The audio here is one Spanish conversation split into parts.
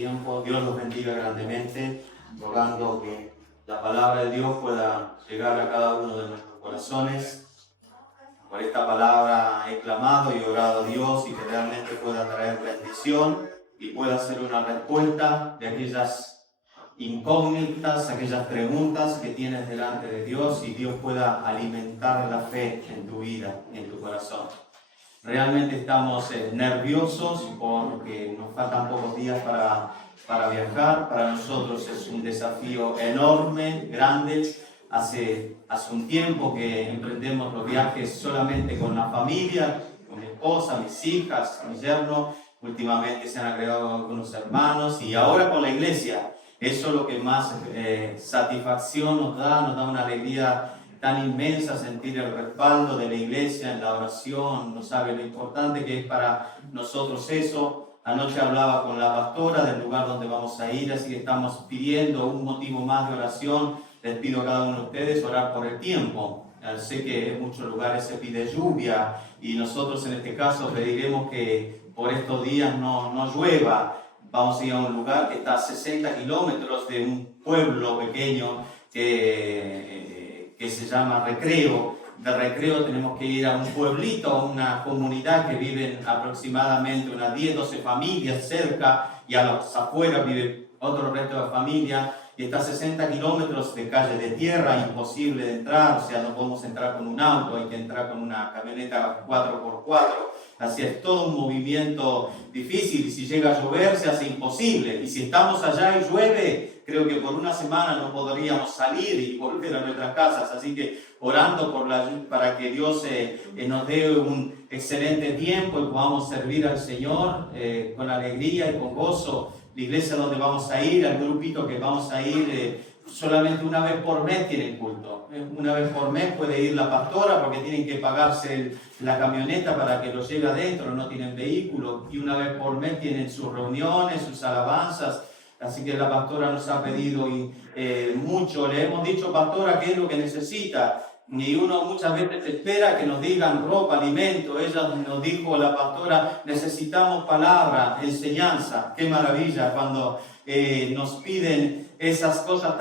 tiempo. Dios los bendiga grandemente, rogando que la palabra de Dios pueda llegar a cada uno de nuestros corazones. Por esta palabra he clamado y orado a Dios y que realmente pueda traer bendición y pueda ser una respuesta de aquellas incógnitas, aquellas preguntas que tienes delante de Dios y Dios pueda alimentar la fe en tu vida, en tu corazón. Realmente estamos nerviosos porque nos faltan pocos días para viajar. Para nosotros es un desafío enorme, grande. Hace un tiempo que emprendemos los viajes solamente con la familia, con mi esposa, mis hijas, mi yerno. Últimamente se han agregado algunos hermanos y ahora con la iglesia. Eso es lo que más satisfacción nos da una alegría tan inmensa, sentir el respaldo de la iglesia en la oración. No sabe lo importante que es para nosotros eso. Anoche hablaba con la pastora del lugar donde vamos a ir, así que estamos pidiendo un motivo más de oración. Les pido a cada uno de ustedes orar por el tiempo. Sé que en muchos lugares se pide lluvia y nosotros en este caso pediremos que por estos días no llueva. Vamos a ir a un lugar que está a 60 kilómetros de un pueblo pequeño que se llama Recreo. De Recreo tenemos que ir a un pueblito, a una comunidad que viven aproximadamente unas 10-12 familias cerca y a los afueras vive otro resto de familia. Y está a 60 kilómetros de calle de tierra, imposible de entrar, o sea, no podemos entrar con un auto, hay que entrar con una camioneta 4x4, así es todo un movimiento difícil, y si llega a llover se hace imposible, y si estamos allá y llueve, creo que por una semana no podríamos salir y volver a nuestras casas, así que orando para que Dios nos dé un excelente tiempo y podamos servir al Señor con alegría y con gozo. La iglesia donde vamos a ir, al grupito que vamos a ir, solamente una vez por mes tienen culto. Una vez por mes puede ir la pastora porque tienen que pagarse la camioneta para que los lleve adentro, no tienen vehículo. Y una vez por mes tienen sus reuniones, sus alabanzas. Así que la pastora nos ha pedido mucho. Le hemos dicho, pastora, ¿qué es lo que necesita? Y uno muchas veces espera que nos digan ropa, alimento. Ella nos dijo, la pastora, necesitamos palabra, enseñanza. Qué maravilla cuando nos piden esas cosas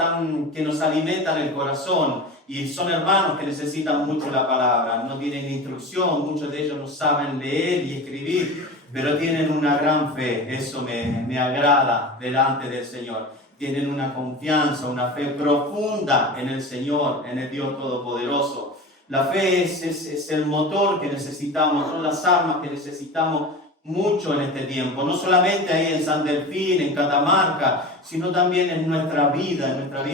que nos alimentan el corazón. Y son hermanos que necesitan mucho la palabra. No tienen instrucción, muchos de ellos no saben leer y escribir, pero tienen una gran fe. Eso me agrada delante del Señor. Tienen una confianza, una fe profunda en el Señor, en el Dios Todopoderoso. La fe es el motor que necesitamos, son las armas que necesitamos mucho en este tiempo. No solamente ahí en San Delfín, en Catamarca, sino también en nuestra vida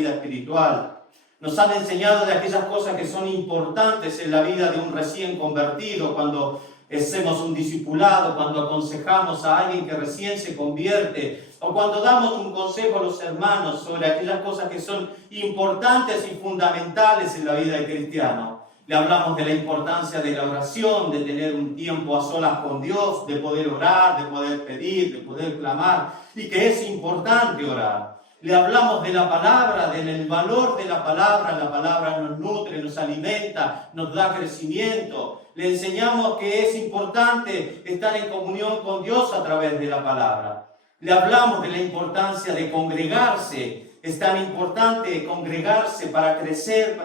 espiritual. Nos han enseñado de aquellas cosas que son importantes en la vida de un recién convertido, cuando hacemos un discipulado, cuando aconsejamos a alguien que recién se convierte, o cuando damos un consejo a los hermanos sobre aquellas cosas que son importantes y fundamentales en la vida del cristiano. Le hablamos de la importancia de la oración, de tener un tiempo a solas con Dios, de poder orar, de poder pedir, de poder clamar, y que es importante orar. Le hablamos de la palabra, del valor de la palabra nos nutre, nos alimenta, nos da crecimiento. Le enseñamos que es importante estar en comunión con Dios a través de la palabra. Le hablamos de la importancia de congregarse. Es tan importante congregarse para crecer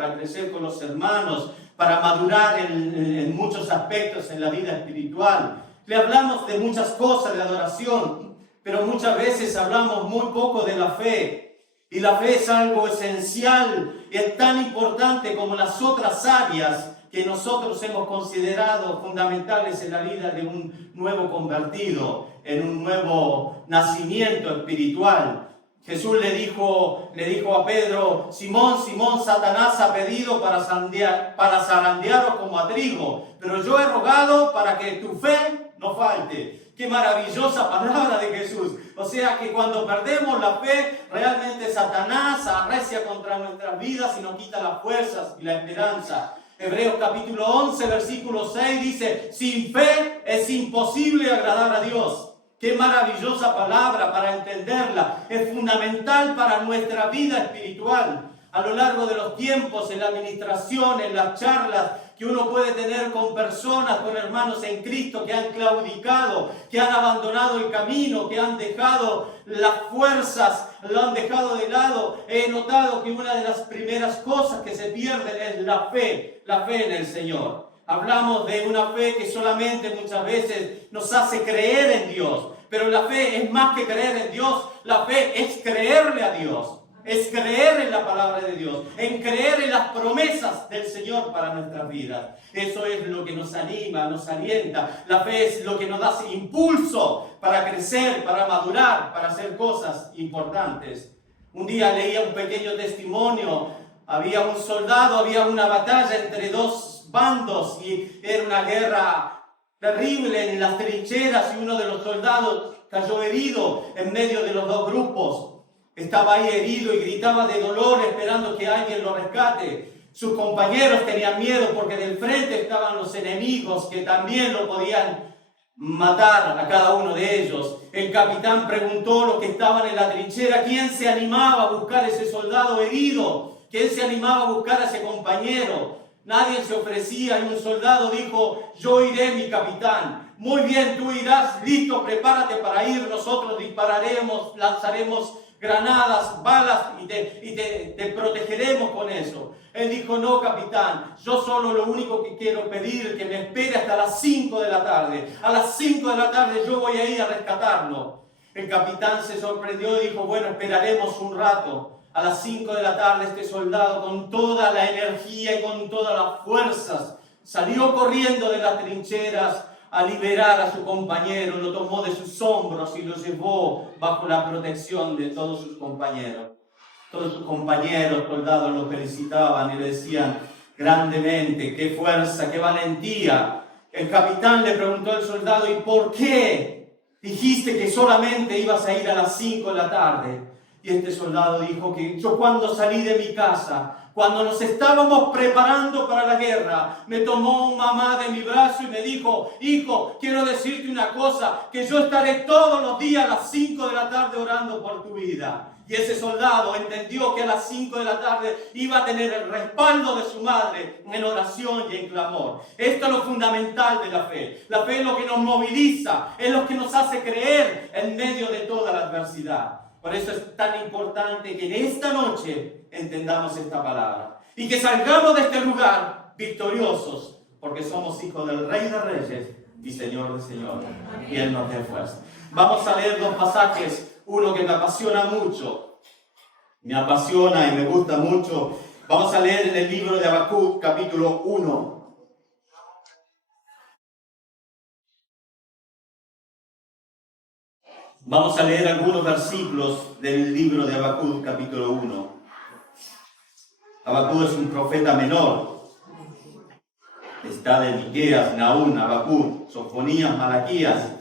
con los hermanos, para madurar en muchos aspectos en la vida espiritual. Le hablamos de muchas cosas de adoración, pero muchas veces hablamos muy poco de la fe. Y la fe es algo esencial, es tan importante como las otras áreas que nosotros hemos considerado fundamentales en la vida de un nuevo convertido, en un nuevo nacimiento espiritual. Jesús le dijo a Pedro, Simón, Simón, Satanás ha pedido para zarandearos como a trigo, pero yo he rogado para que tu fe no falte. Qué maravillosa palabra de Jesús. O sea que cuando perdemos la fe, realmente Satanás arrecia contra nuestras vidas y nos quita las fuerzas y la esperanza. Hebreos capítulo 11, versículo 6 dice, sin fe es imposible agradar a Dios. Qué maravillosa palabra para entenderla. Es fundamental para nuestra vida espiritual. a lo largo de los tiempos, en la administración, en las charlas que uno puede tener con personas, con hermanos en Cristo que han claudicado, que han abandonado el camino, que han dejado las fuerzas, lo han dejado de lado. He notado que una de las primeras cosas que se pierden es la fe en el Señor. Hablamos de una fe que solamente muchas veces nos hace creer en Dios, pero la fe es más que creer en Dios, la fe es creerle a Dios. Es creer en la palabra de Dios, en creer en las promesas del Señor para nuestras vidas. Eso es lo que nos anima, nos alienta. La fe es lo que nos da impulso para crecer, para madurar, para hacer cosas importantes. Un día leía un pequeño testimonio. Había un soldado, había una batalla entre dos bandos y era una guerra terrible en las trincheras y uno de los soldados cayó herido en medio de los dos grupos. Estaba ahí herido y gritaba de dolor esperando que alguien lo rescate. Sus compañeros tenían miedo porque del frente estaban los enemigos que también lo podían matar a cada uno de ellos. El capitán preguntó a los que estaban en la trinchera quién se animaba a buscar a ese soldado herido, quién se animaba a buscar a ese compañero. Nadie se ofrecía y un soldado dijo: yo iré, mi capitán. Muy bien, tú irás, listo, prepárate para ir, nosotros dispararemos, lanzaremos granadas, balas y te protegeremos con eso. Él dijo: no, capitán, yo solo lo único que quiero pedir es que me espere hasta las 5 de la tarde. A las 5 de la tarde yo voy a ir a rescatarlo. El capitán se sorprendió y dijo: bueno, esperaremos un rato. A las 5 de la tarde este soldado, con toda la energía y con todas las fuerzas, salió corriendo de las trincheras a liberar a su compañero, lo tomó de sus hombros y lo llevó bajo la protección de todos sus compañeros. Todos sus compañeros soldados lo felicitaban y le decían grandemente: qué fuerza, qué valentía. El capitán le preguntó al soldado: ¿y por qué dijiste que solamente ibas a ir a las 5 de la tarde? Y este soldado dijo que yo cuando salí de mi casa, cuando nos estábamos preparando para la guerra, me tomó mamá de mi brazo y me dijo: hijo, quiero decirte una cosa, que yo estaré todos los días a las 5 de la tarde orando por tu vida. Y ese soldado entendió que a las 5 de la tarde iba a tener el respaldo de su madre en oración y en clamor. Esto es lo fundamental de la fe. La fe es lo que nos moviliza, es lo que nos hace creer en medio de toda la adversidad. Por eso es tan importante que en esta noche entendamos esta palabra y que salgamos de este lugar victoriosos, porque somos hijos del Rey de Reyes y Señor de Señores, y Él nos dé fuerza. Vamos a leer dos pasajes, uno que me apasiona mucho, me apasiona y me gusta mucho. Vamos a leer en el libro de Habacuc, capítulo 1. Vamos a leer algunos versículos del libro de Habacuc, capítulo 1. Habacuc es un profeta menor. Está de Miqueas, Nahum, Habacuc, Sofonías, Malaquías.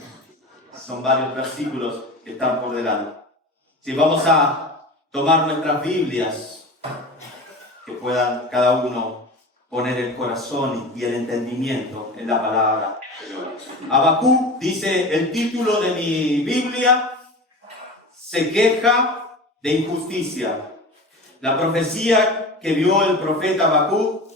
Son varios versículos que están por delante. Si vamos a tomar nuestras Biblias, que puedan cada uno poner el corazón y el entendimiento en la palabra. Habacuc, dice el título de mi Biblia, se queja de injusticia. La profecía que vio el profeta Habacuc,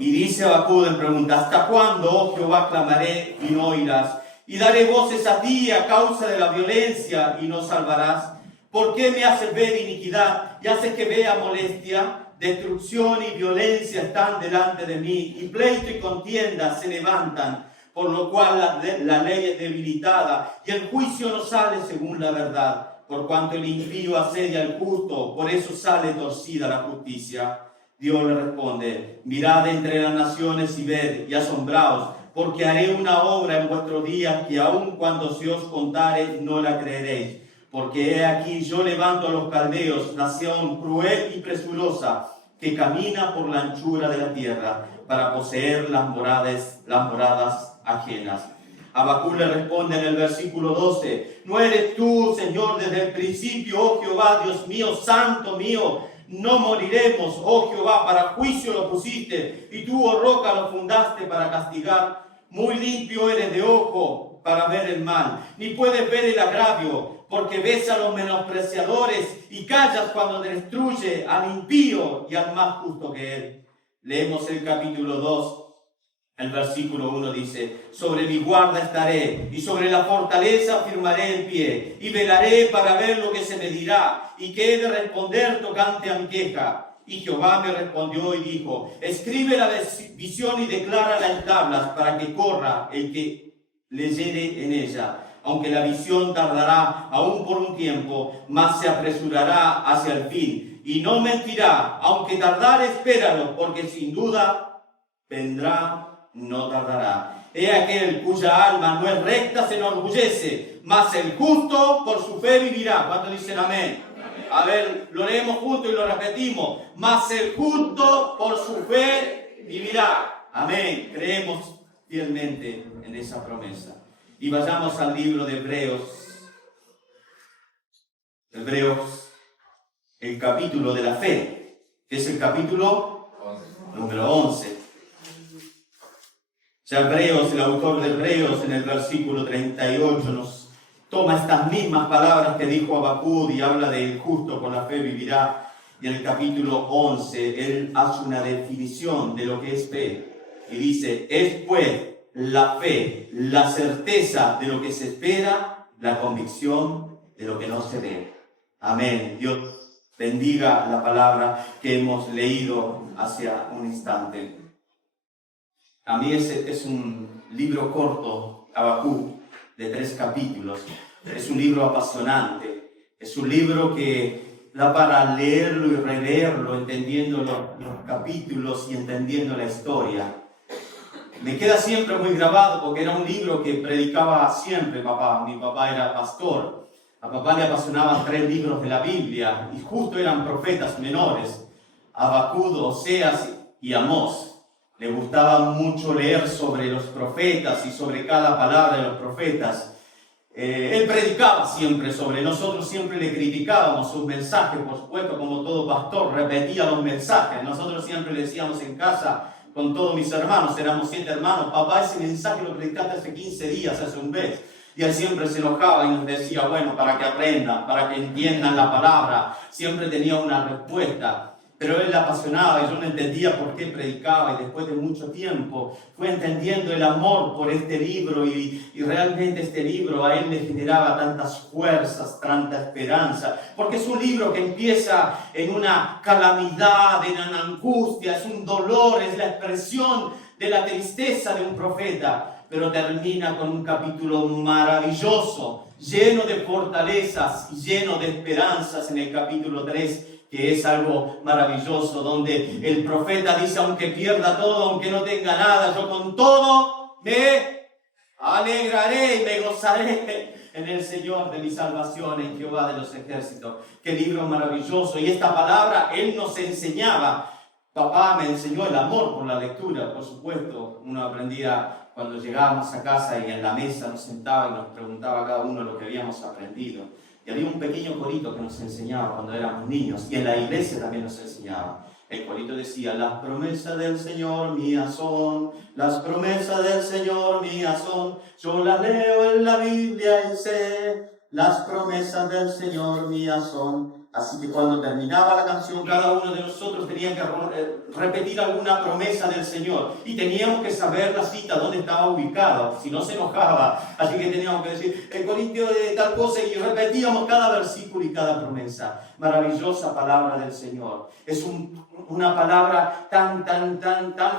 y dice Habacuc en pregunta: ¿hasta cuándo, oh Jehová, clamaré y no oirás? Y daré voces a ti a causa de la violencia y no salvarás. ¿Por qué me haces ver iniquidad y haces que vea molestia? Destrucción y violencia están delante de mí, y pleito y contienda se levantan, por lo cual la ley es debilitada, y el juicio no sale según la verdad. Por cuanto el impío asedia al justo, por eso sale torcida la justicia. Dios le responde: mirad entre las naciones y ved, y asombraos, porque haré una obra en vuestros días que aun cuando se os contare no la creeréis. Porque he aquí yo levanto a los caldeos, nación cruel y presurosa, que camina por la anchura de la tierra, para poseer las moradas ajenas. Habacuc le responde en el versículo 12: ¿no eres tú, Señor, desde el principio, oh Jehová, Dios mío, santo mío? No moriremos, oh Jehová, para juicio lo pusiste, y tú, oh roca, lo fundaste para castigar. Muy limpio eres de ojo, para ver el mal, ni puedes ver el agravio, porque ves a los menospreciadores y callas cuando destruye al impío y al más justo que él. Leemos el capítulo 2. El versículo 1 dice: sobre mi guarda estaré, y sobre la fortaleza firmaré el pie, y velaré para ver lo que se me dirá, y qué he de responder tocante a mi queja. Y Jehová me respondió y dijo: escribe la visión y declárala en tablas, para que corra el que leyere en ella. Aunque la visión tardará aún por un tiempo, mas se apresurará hacia el fin, y no mentirá. Aunque tardare, espéralo, porque sin duda vendrá, no tardará. He aquel cuya alma no es recta se enorgullece, mas el justo por su fe vivirá. ¿Cuántos dicen amén? Amén. A ver, lo leemos juntos y lo repetimos. Mas el justo por su fe vivirá. Amén. Creemos fielmente en esa promesa. Y vayamos al libro de Hebreos. Hebreos, el capítulo de la fe, que es el capítulo número 11. Ya Hebreos, el autor de Hebreos, en el versículo 38 nos toma estas mismas palabras que dijo Habacuc y habla del justo por la fe vivirá. Y en el capítulo 11 él hace una definición de lo que es fe y dice: es pues la fe, la certeza de lo que se espera, la convicción de lo que no se ve. Amén. Dios bendiga la palabra que hemos leído hace un instante. A mí es un libro corto, Habacuc, de 3 capítulos. Es un libro apasionante. Es un libro que da para leerlo y releerlo, entendiendo los capítulos y entendiendo la historia. Me queda siempre muy grabado porque era un libro que predicaba siempre papá. Mi papá era pastor. A papá le apasionaban 3 libros de la Biblia y justo eran profetas menores: Habacuc, Oseas y Amós. Le gustaba mucho leer sobre los profetas y sobre cada palabra de los profetas. Él predicaba siempre sobre, nosotros siempre le criticábamos sus mensajes, por supuesto, como todo pastor, repetía los mensajes. Nosotros siempre le decíamos en casa, con todos mis hermanos, éramos 7 hermanos: papá, ese mensaje lo predicaste hace 15 días, hace un mes. Y él siempre se enojaba y nos decía: bueno, para que aprendan, para que entiendan la palabra. Siempre tenía una respuesta. Pero él le apasionaba y yo no entendía por qué predicaba, y después de mucho tiempo fue entendiendo el amor por este libro y realmente este libro a él le generaba tantas fuerzas, tanta esperanza, porque es un libro que empieza en una calamidad, en una angustia, es un dolor, es la expresión de la tristeza de un profeta, pero termina con un capítulo maravilloso, lleno de fortalezas y lleno de esperanzas en el capítulo 3. Que es algo maravilloso, donde el profeta dice: aunque pierda todo, aunque no tenga nada, yo con todo me alegraré y me gozaré en el Señor de mi salvación, en Jehová de los ejércitos. Qué libro maravilloso. Y esta palabra él nos enseñaba. Papá me enseñó el amor por la lectura, por supuesto. Uno aprendía cuando llegábamos a casa y en la mesa nos sentaba y nos preguntaba cada uno lo que habíamos aprendido. Y había un pequeño corito que nos enseñaba cuando éramos niños, y en la iglesia también nos enseñaba. El corito decía: las promesas del Señor mías son, las promesas del Señor mías son, yo las leo en la Biblia y sé, las promesas del Señor mías son. Así que cuando terminaba la canción, cada uno de nosotros tenía que repetir alguna promesa del Señor. Y teníamos que saber la cita, dónde estaba ubicado, si no se enojaba. Así que teníamos que decir el Corintio de tal cosa, y repetíamos cada versículo y cada promesa. Maravillosa palabra del Señor. Es una palabra tan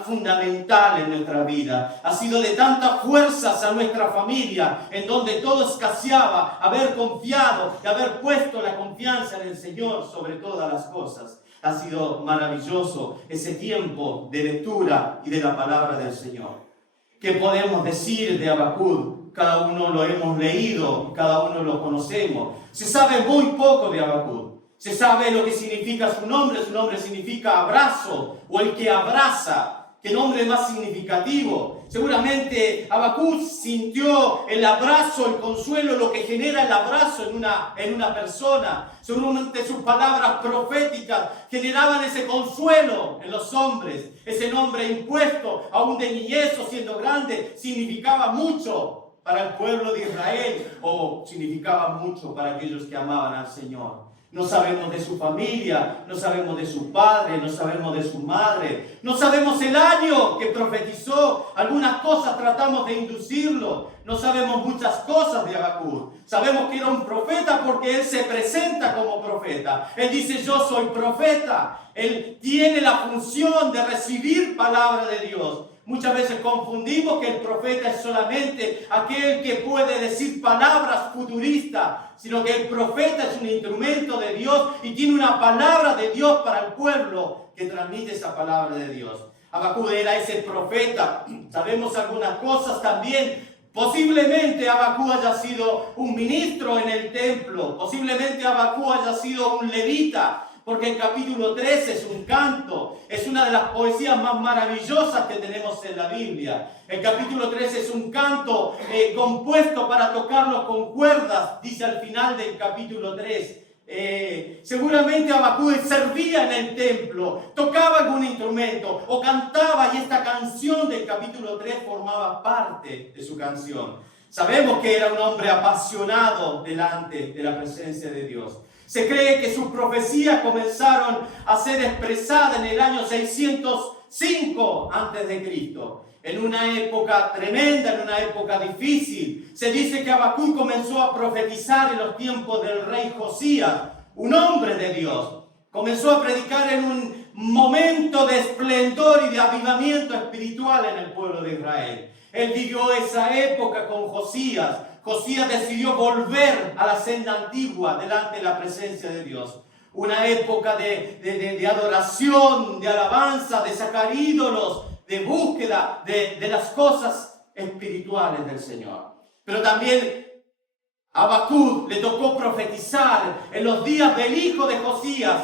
fundamental en nuestra vida. Ha sido de tantas fuerzas a nuestra familia, en donde todo escaseaba, haber confiado y haber puesto la confianza en el Señor sobre todas las cosas. Ha sido maravilloso ese tiempo de lectura y de la palabra del Señor. ¿Qué podemos decir de Habacuc? Cada uno lo hemos leído, cada uno lo conocemos. Se sabe muy poco de Habacuc. Se sabe lo que significa su nombre significa abrazo, o el que abraza. ¿Qué nombre más significativo? Seguramente Habacuc sintió el abrazo, el consuelo, lo que genera el abrazo en una persona. Seguramente sus palabras proféticas generaban ese consuelo en los hombres. Ese nombre impuesto, aún de niñez o siendo grande, significaba mucho. para el pueblo de Israel, significaba mucho para aquellos que amaban al Señor. No sabemos de su familia, no sabemos de su padre, no sabemos de su madre, no sabemos el año que profetizó. Algunas cosas tratamos de inducirlo. No sabemos muchas cosas de Habacuc. Sabemos que era un profeta porque él se presenta como profeta. Él dice: yo soy profeta. Él tiene la función de recibir palabra de Dios. Muchas veces confundimos que el profeta es solamente aquel que puede decir palabras futuristas, sino que el profeta es un instrumento de Dios y tiene una palabra de Dios para el pueblo que transmite esa palabra de Dios. Habacuc era ese profeta. Sabemos algunas cosas también. Posiblemente Habacuc haya sido un ministro en el templo. Posiblemente Habacuc haya sido un levita. Porque el capítulo 13 es un canto, es una de las poesías más maravillosas que tenemos en la Biblia. El capítulo 13 es un canto compuesto para tocarlo con cuerdas, dice al final del capítulo 3. Seguramente Habacuc servía en el templo, tocaba algún instrumento o cantaba, y esta canción del capítulo 3 formaba parte de su canción. Sabemos que era un hombre apasionado delante de la presencia de Dios. Se cree que sus profecías comenzaron a ser expresadas en el año 605 a.C., en una época tremenda, en una época difícil. Se dice que Habacuc comenzó a profetizar en los tiempos del rey Josías, un hombre de Dios. Comenzó a predicar en un momento de esplendor y de avivamiento espiritual en el pueblo de Israel. Él vivió esa época con Josías. Josías decidió volver a la senda antigua delante de la presencia de Dios. Una época de adoración, de alabanza, de sacar ídolos, de búsqueda de las cosas espirituales del Señor. Pero también a Habacuc le tocó profetizar en los días del hijo de Josías,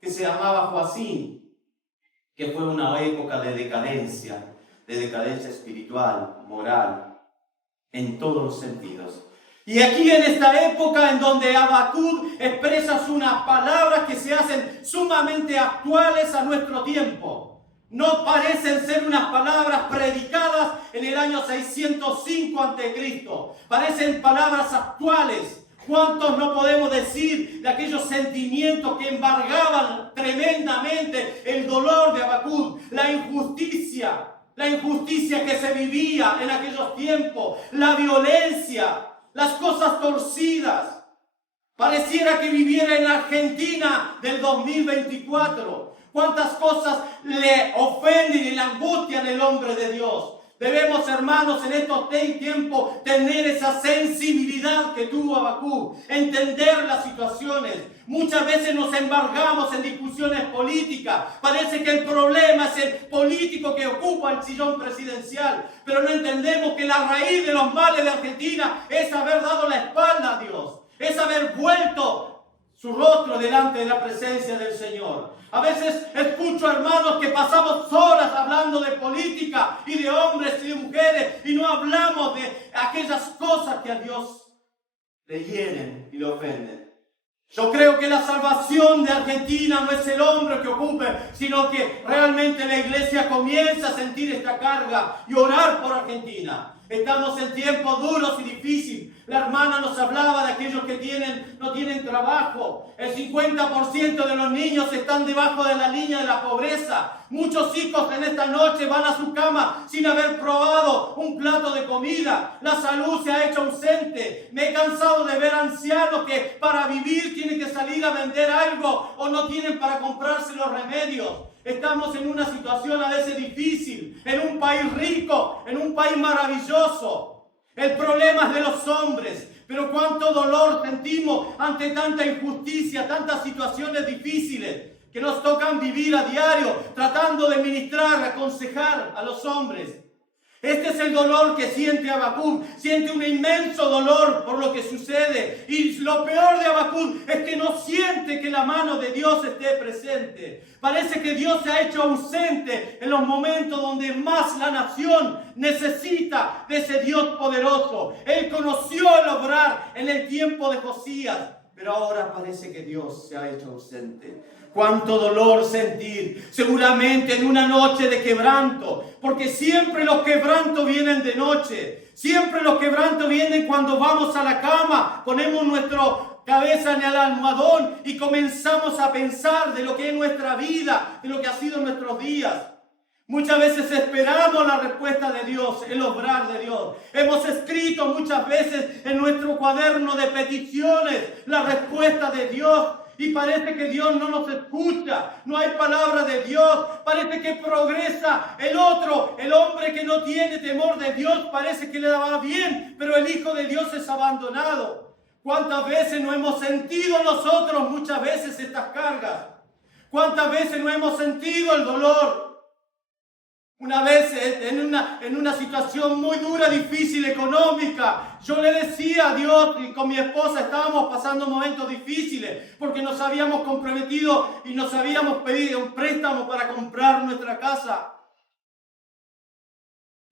que se llamaba Joacim, que fue una época de decadencia espiritual, moral, en todos los sentidos. Y aquí en esta época en donde Habacuc expresa unas palabras que se hacen sumamente actuales a nuestro tiempo. No parecen ser unas palabras predicadas en el año 605 a.C. Parecen palabras actuales. ¿Cuántos no podemos decir de aquellos sentimientos que embargaban tremendamente el dolor de Habacuc, la injusticia que se vivía en aquellos tiempos, la violencia, las cosas torcidas? Pareciera que viviera en la Argentina del 2024. Cuántas cosas le ofenden y le angustian el hombre de Dios. Debemos, hermanos, en estos tiempos tener esa sensibilidad que tuvo Habacuc, entender las situaciones. Muchas veces nos embargamos en discusiones políticas. Parece que el problema es el político que ocupa el sillón presidencial, pero no entendemos que la raíz de los males de Argentina es haber dado la espalda a Dios, es haber vuelto su rostro delante de la presencia del Señor. A veces escucho hermanos que pasamos horas hablando de política y de hombres y de mujeres y no hablamos de aquellas cosas que a Dios le hieren y le ofenden. Yo creo que la salvación de Argentina no es el hombre que ocupe, sino que realmente la iglesia comienza a sentir esta carga y orar por Argentina. Estamos en tiempos duros y difíciles. La hermana nos hablaba de aquellos que no tienen trabajo. El 50% de los niños están debajo de la línea de la pobreza. Muchos hijos en esta noche van a su cama sin haber probado un plato de comida. La salud se ha hecho ausente. Me he cansado de ver ancianos que para vivir tienen que salir a vender algo o no tienen para comprarse los remedios. Estamos en una situación a veces difícil, en un país rico, en un país maravilloso. El problema es de los hombres, pero cuánto dolor sentimos ante tanta injusticia, tantas situaciones difíciles que nos tocan vivir a diario, tratando de ministrar, aconsejar a los hombres. Este es el dolor que siente Habacuc. Siente un inmenso dolor por lo que sucede. Y lo peor de Habacuc es que no siente que la mano de Dios esté presente. Parece que Dios se ha hecho ausente en los momentos donde más la nación necesita de ese Dios poderoso. Él conoció el obrar en el tiempo de Josías. pero ahora parece que Dios se ha hecho ausente. Cuánto dolor sentir, seguramente en una noche de quebranto, porque siempre los quebrantos vienen de noche, siempre los quebrantos vienen cuando vamos a la cama, ponemos nuestra cabeza en el almohadón y comenzamos a pensar de lo que es nuestra vida, de lo que ha sido nuestros días. Muchas veces esperamos la respuesta de Dios, el obrar de Dios. Hemos escrito muchas veces en nuestro cuaderno de peticiones la respuesta de Dios y parece que Dios no nos escucha. No hay palabra de Dios. Parece que progresa el otro, el hombre que no tiene temor de Dios, parece que le va bien, pero el Hijo de Dios es abandonado. ¿Cuántas veces no hemos sentido nosotros muchas veces estas cargas? ¿Cuántas veces no hemos sentido el dolor? Una vez en una situación muy dura, difícil, económica, yo le decía a Dios y con mi esposa estábamos pasando momentos difíciles porque nos habíamos comprometido y nos habíamos pedido un préstamo para comprar nuestra casa.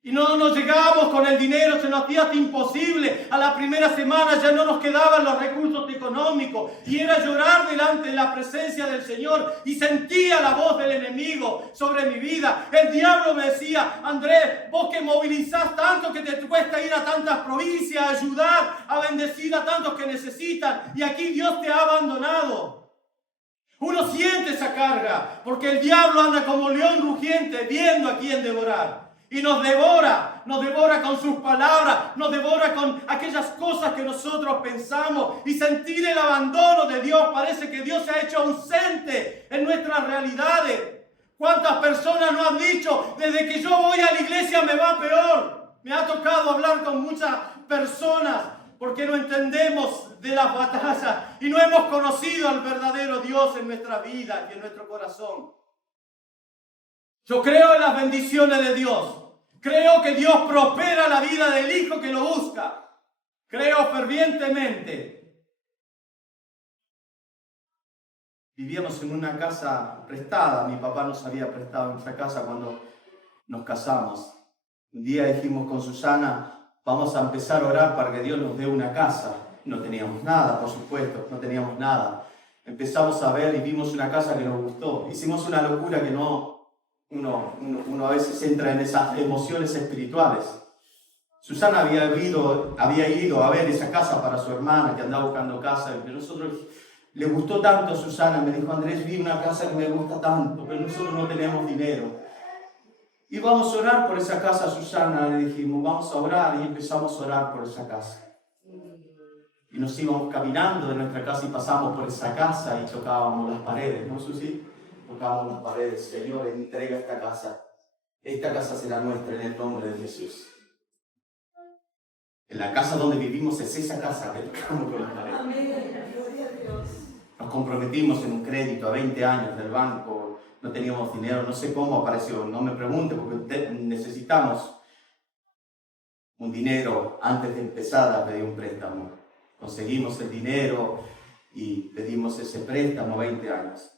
Y no nos llegábamos con el dinero, se nos hacía imposible. A la primera semana ya no nos quedaban los recursos económicos. Y era llorar delante de la presencia del Señor. Y sentía la voz del enemigo sobre mi vida. El diablo me decía: Andrés, vos que movilizás tanto, que te cuesta ir a tantas provincias, a ayudar, a bendecir a tantos que necesitan. Y aquí Dios te ha abandonado. Uno siente esa carga, porque el diablo anda como león rugiente, viendo a quién devorar. Y nos devora con sus palabras, nos devora con aquellas cosas que nosotros pensamos. Y sentir el abandono de Dios, parece que Dios se ha hecho ausente en nuestras realidades. ¿Cuántas personas nos han dicho: desde que yo voy a la iglesia me va peor? Me ha tocado hablar con muchas personas porque no entendemos de las batallas y no hemos conocido al verdadero Dios en nuestra vida y en nuestro corazón. Yo creo en las bendiciones de Dios. Creo que Dios prospera la vida del hijo que lo busca. Creo fervientemente. Vivíamos en una casa prestada. Mi papá nos había prestado nuestra casa cuando nos casamos. Un día dijimos con Susana: vamos a empezar a orar para que Dios nos dé una casa. No teníamos nada, por supuesto, no teníamos nada. Empezamos a ver y vimos una casa que nos gustó. Hicimos una locura que uno a veces entra en esas emociones espirituales. Susana había ido a ver esa casa para su hermana que andaba buscando casa, pero nosotros le gustó tanto a Susana. Me dijo: Andrés, vi una casa que me gusta tanto, pero nosotros no tenemos dinero. Y vamos a orar por esa casa, Susana. Le dijimos: vamos a orar, y empezamos a orar por esa casa. Y nos íbamos caminando de nuestra casa y pasamos por esa casa y tocábamos las paredes, ¿no, Susi? Tocábamos las paredes. Señor, entrega esta casa. Esta casa será nuestra en el nombre de Jesús. En la casa donde vivimos es esa casa que tocamos con las paredes. Amén. Gloria a Dios. Nos comprometimos en un crédito a 20 años del banco. No teníamos dinero, no sé cómo apareció. No me pregunte porque necesitamos un dinero antes de empezar a pedir un préstamo. Conseguimos el dinero y pedimos ese préstamo 20 años.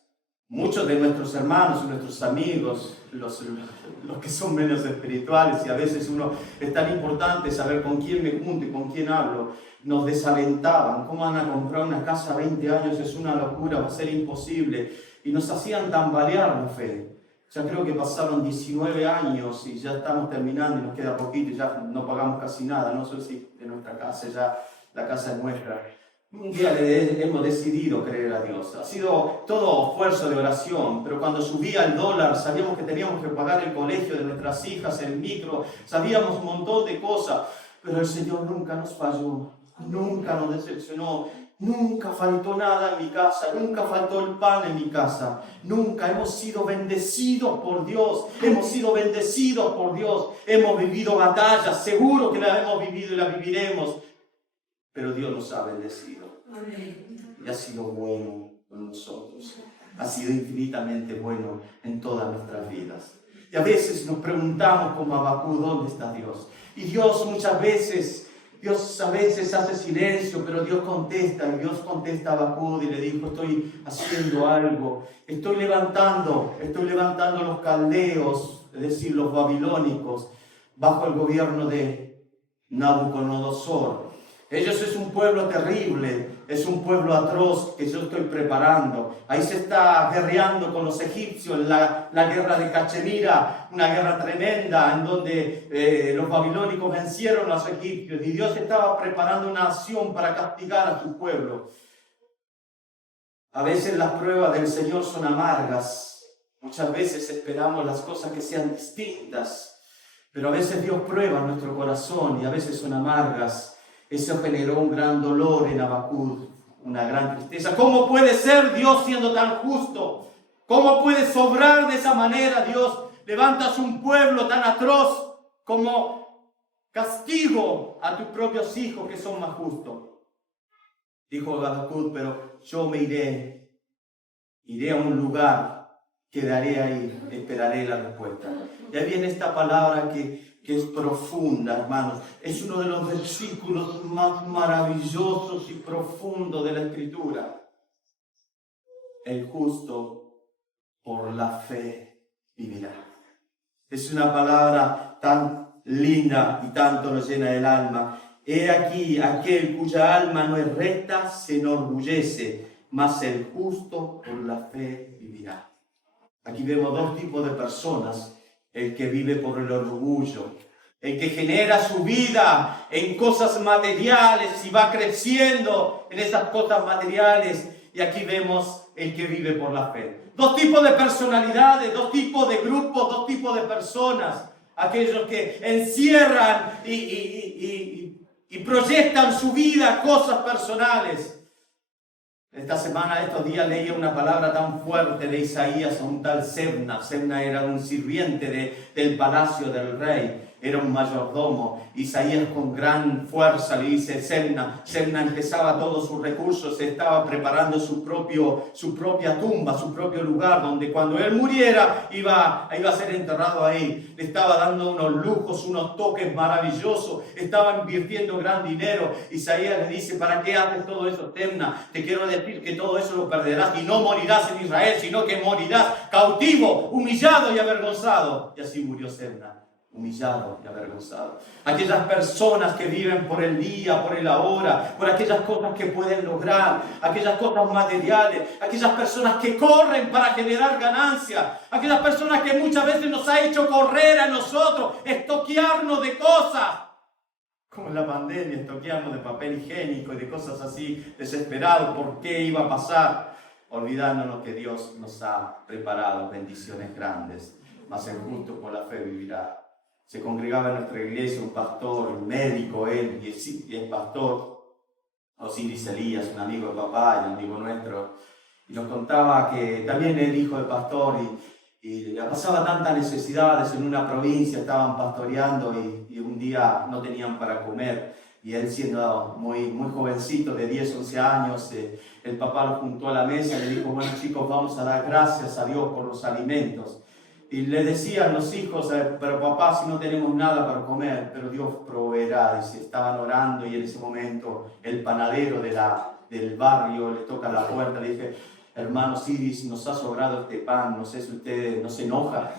Muchos de nuestros hermanos, nuestros amigos, los que son menos espirituales, y a veces uno es tan importante saber con quién me junto y con quién hablo, nos desalentaban. ¿Cómo van a comprar una casa a 20 años? Es una locura, va a ser imposible. Y nos hacían tambalear la fe. Ya creo que pasaron 19 años y ya estamos terminando y nos queda poquito y ya no pagamos casi nada. No sé si de nuestra casa, ya la casa es nuestra. Un día hemos decidido creer a Dios. Ha sido todo esfuerzo de oración, pero cuando subía el dólar sabíamos que teníamos que pagar el colegio de nuestras hijas, el micro, sabíamos un montón de cosas, pero el Señor nunca nos falló, nunca nos decepcionó, nunca faltó nada en mi casa, nunca faltó el pan en mi casa, nunca. Hemos sido bendecidos por Dios, hemos sido bendecidos por Dios, hemos vivido batallas, seguro que las hemos vivido y las viviremos, pero Dios nos ha bendecido. Y ha sido bueno con nosotros. Ha sido infinitamente bueno en todas nuestras vidas. Y a veces nos preguntamos como Habacuc: ¿dónde está Dios? Y Dios a veces hace silencio, pero Dios contesta. Y Dios contesta a Habacuc y le dijo: estoy haciendo algo. Estoy levantando los caldeos, es decir, los babilónicos, bajo el gobierno de Nabucodonosor. Ellos es un pueblo terrible, es un pueblo atroz que yo estoy preparando. Ahí se está guerreando con los egipcios, la guerra de Cachemira, una guerra tremenda en donde los babilónicos vencieron a los egipcios y Dios estaba preparando una acción para castigar a su pueblo. A veces las pruebas del Señor son amargas. Muchas veces esperamos las cosas que sean distintas, pero a veces Dios prueba nuestro corazón y a veces son amargas. Eso generó un gran dolor en Habacuc, una gran tristeza. ¿Cómo puede ser Dios siendo tan justo? ¿Cómo puede sobrar de esa manera Dios? Levantas un pueblo tan atroz como castigo a tus propios hijos que son más justos. Dijo Habacuc, pero yo me iré a un lugar, quedaré ahí, esperaré la respuesta. Y ahí viene esta palabra que es profunda, hermanos. Es uno de los versículos más maravillosos y profundos de la Escritura. El justo por la fe vivirá. Es una palabra tan linda y tanto nos llena el alma. He aquí aquel cuya alma no es recta se enorgullece, mas el justo por la fe vivirá. Aquí vemos dos tipos de personas. El que vive por el orgullo, el que genera su vida en cosas materiales y va creciendo en esas cosas materiales. Y aquí vemos el que vive por la fe. Dos tipos de personalidades, dos tipos de grupos, dos tipos de personas. Aquellos que encierran y proyectan su vida a cosas personales. Esta semana, estos días, leía una palabra tan fuerte de Isaías a un tal Sebna. Sebna era un sirviente del palacio del rey, era un mayordomo. Isaías con gran fuerza le dice, Sebna empezaba todos sus recursos, estaba preparando su propia tumba, su propio lugar, donde cuando él muriera iba a ser enterrado ahí. Le estaba dando unos lujos, unos toques maravillosos, estaba invirtiendo gran dinero. Isaías le dice, ¿para qué haces todo eso, Sebna? Te quiero decir que todo eso lo perderás y no morirás en Israel, sino que morirás cautivo, humillado y avergonzado. Y así murió Sebna. Humillado y avergonzado. Aquellas personas que viven por el día, por el ahora, por aquellas cosas que pueden lograr, aquellas cosas materiales, aquellas personas que corren para generar ganancias, aquellas personas que muchas veces nos ha hecho correr a nosotros, estoquearnos de cosas, como en la pandemia, estoquearnos de papel higiénico y de cosas así, desesperados por qué iba a pasar, olvidándonos que Dios nos ha preparado bendiciones grandes, mas el justo por la fe vivirá. Se congregaba en nuestra iglesia un pastor, un médico, él, y es pastor, Osiris Elías, un amigo de papá y un amigo nuestro, y nos contaba que también él hijo de pastor y le pasaba tantas necesidades en una provincia, estaban pastoreando y un día no tenían para comer, y él siendo muy jovencito, de 10, 11 años, el papá lo juntó a la mesa y le dijo, bueno chicos, vamos a dar gracias a Dios por los alimentos. Y le decían los hijos, pero papá, si no tenemos nada para comer, pero Dios proveerá. Y se estaban orando y en ese momento el panadero del barrio le toca la puerta, le dije, hermano Siris, nos ha sobrado este pan, no sé si usted no se enoja,